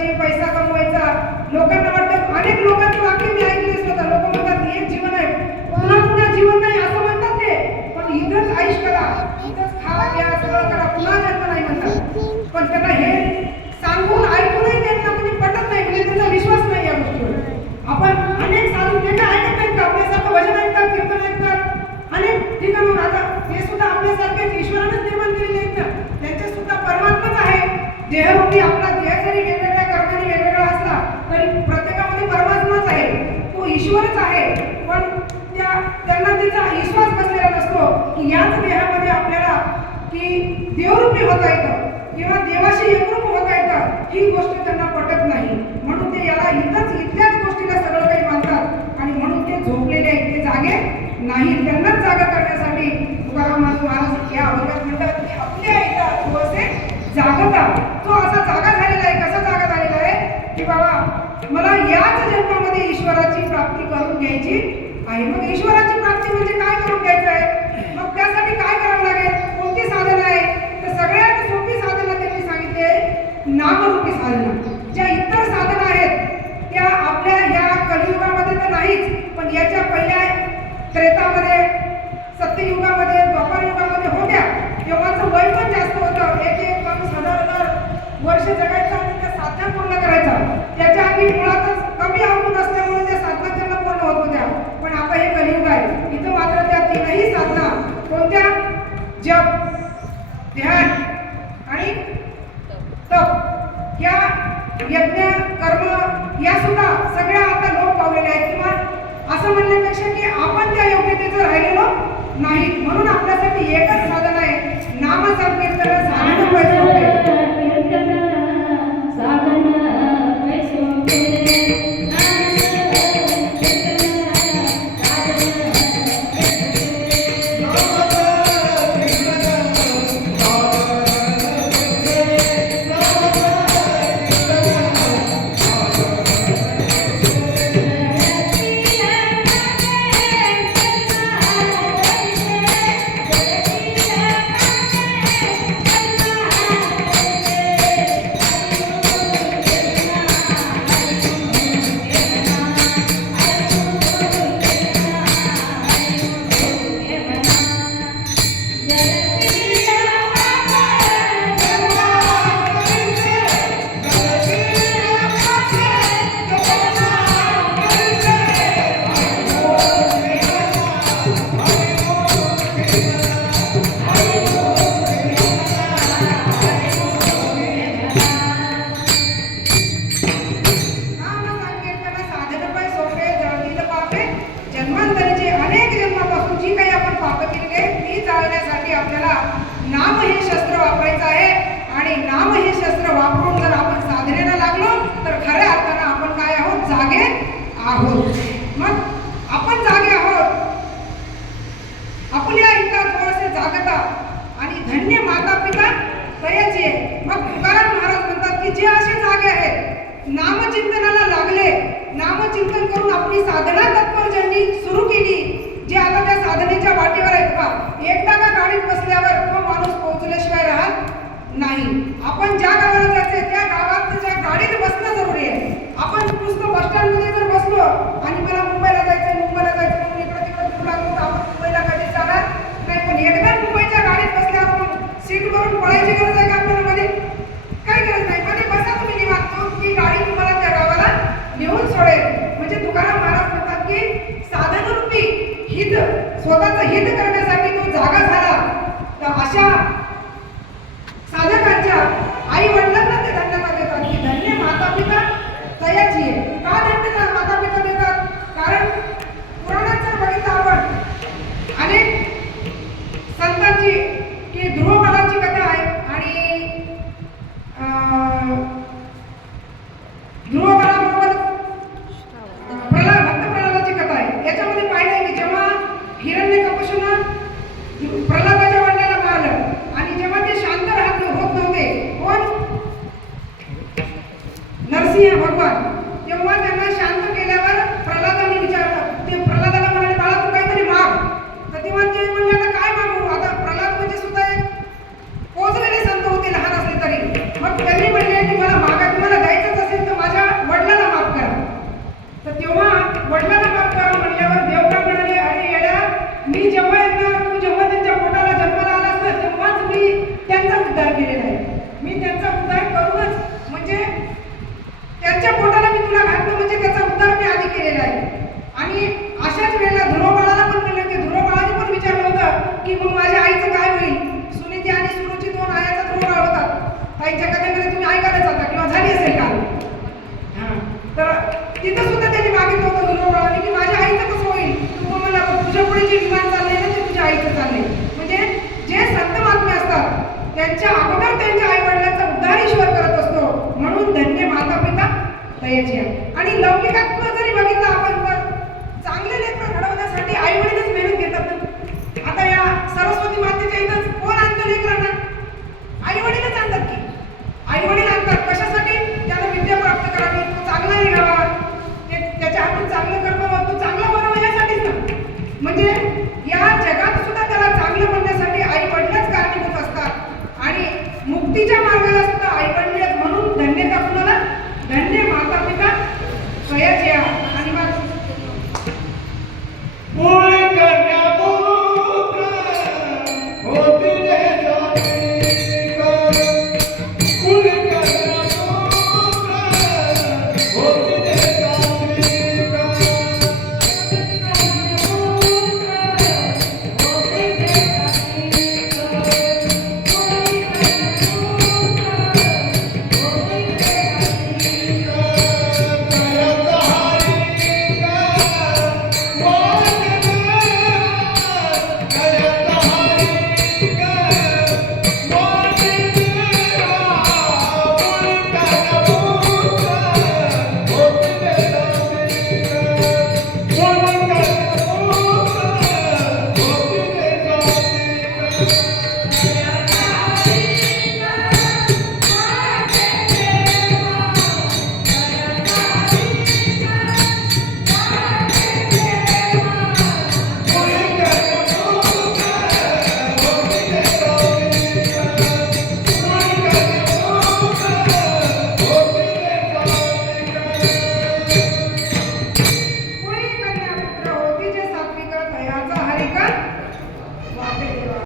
करायची पैसा कमवायचा लोकांना वाटतं अनेक लोकांची वाक्य मी ऐकले स्वतः. लोक म्हणतात हे जीवन आहे. पुन्हा पुन्हा जीवन नाही असं म्हणतात ते. पण इथंच आयुष करा. इथंच खा घ्या सगळं करा. पुन्हा जन्म नाही म्हणतात. पण त्यांना हे सांगून ऐकूनही त्यांना म्हणजे पटत नाही. म्हणजे त्यांचा विश्वास नाही या गोष्टीवर. आपण अनेक साधू त्यांना ऐकत नाहीत का? आपल्यासारखं भजन ऐकतात कीर्तन ऐकतात. अनेक ठिकाणून आता हे सुद्धा आपल्यासारखेच ईश्वरानंच निर्माण केलेले आहेत ना? त्यांचे सुद्धा परमात्माच आहे. देहरूपी आपला देह जरी वेगवेगळ्या कर्माने वेगवेगळा असला तरी प्रत्येकामध्ये परमात्माच आहे तो ईश्वरच आहे पण त्या त्यांना त्याचा विश्वास बसलेला नसतो की याच देहामध्ये आपल्याला की देवरूपी होता येतं किंवा देवाशी एकरूप होता येतं ही गोष्ट त्यांना पटत नाही. म्हणून ते याला इथंच इतक्याच गोष्टीला सगळं काही मानतात. आणि म्हणून ते झोपलेले आहेत. ते जागे नाही. त्यांनाच जागा करण्यासाठी तुकाराम महाराज या अभंगात म्हणतात की आपल्या तू असे जागता. तो असा जागा झालेला आहे. कसा जागा झालेला आहे? की बाबा मला याच जन्मामध्ये ईश्वराची प्राप्ती करून घ्यायची आहे. मग ईश्वराची प्राप्ती म्हणजे काय करून घ्यायचं आहे? मग त्यासाठी काय करावं लागेल कोणती साधनं आहे तर सगळ्यात सोपी साधनं त्यांनी सांगितली आहे नामरूपी साधना. ज्या इतर साधना आहेत त्या आपल्या ह्या कलियुगामध्ये तर नाहीच पण याच्या पहिल्या त्रेतामध्ये सत्ययुगामध्ये द्वापार युगामध्ये होत्या. तेव्हाचं वय पण जास्त होतं. एक एक माणूस हजार हजार वर्ष जगायचं आणि त्या साधना पूर्ण करायचा. त्याच्या आधी मुळातच कमी अवगुण असल्यामुळे त्या साधना त्यांना पूर्ण होत होत्या. पण आता हे कलियुग आहे. इथं मात्र त्या तीनही साधना कोणत्या? जप ध्यान आणि तप या यज्ञ कर्म या सुद्धा सगळ्या आता लोक पावलेल्या आहेत. किंवा असं म्हणण्यापेक्षा की आपण त्या योग्यतेचं राहिलेलो नाही म्हणून आपल्यासाठी एकच साधन आहे नामसंकीर्तन साधन नामचिंतनाला लागले. नामचिंतन करून आपली साधना तत्पर ज्यांनी सुरू केली जे आता त्या साधनेच्या वाटेवर आहेत का एकदा का गाडीत बसल्यावर तो माणूस पोहोचल्याशिवाय राहत नाही. आपण ज्या गावाला जायचंय त्या गावात ज्या गाडीत बसणं जरूर आहे आपण नुसतं बस स्टँडमध्ये जर बसलो आणि मला मुंबईला जायचं मुंबईला जायचं म्हणून इकडे तिकडे फिरू लागलो तर आपण मुंबईला कधी जाणार नाही पण एकदा मुंबईच्या गाडीत बसल्यावर मग सीट वरून पळायची गरज आहे का आपल्याला मध्ये काय गरज नाही मध्ये बसा तुम्ही निवांत तो ती गाडी तुम्हाला त्या गावाला नेऊन म्हणजे तुकाराम महाराज म्हणतात की साधनरूपी हित स्वतःचं हित करण्यासाठी तो जागा झाला. तर अशा साधकांच्या आई वडिलांना ते धन्यवाद देतात की धन्य माता पिता तयाची आहे का धन्य माता पिता देतात कारण पुराणात जर बघितलं आपण अनेक संतांची की ध्रुवबालाची कथा आहे आणि अं, ध्रुवबालाबरोबर प्रल्हाद भक्त प्रल्हादाची कथा आहे याच्यामध्ये पाहिजे की जेव्हा हिरण्य प्रल्हादाच्या वडिलाला मारलं. आणि जेव्हा ते शांत राहत होत नव्हते कोण? नरसिंह भगवान. ताईच्या कथेमध्ये तुम्ही ऐकायला जाता किंवा झाली असेल का? तर तिथं सुद्धा त्यांनी मागितलं होतं गुरुवरावाने की माझ्या आईचं कसं होईल? तू मला तुझ्या पुढे जे विमान चालले ना ते तुझ्या आईचं चालले म्हणजे जे संत महात्मे असतात त्यांच्या अगोदर त्यांच्या आई वडिलांचा उद्धार ईश्वर करत असतो. म्हणून धन्य माता पिता दयाची आणि लौकिकात्म जरी बघितलं आपण 不要这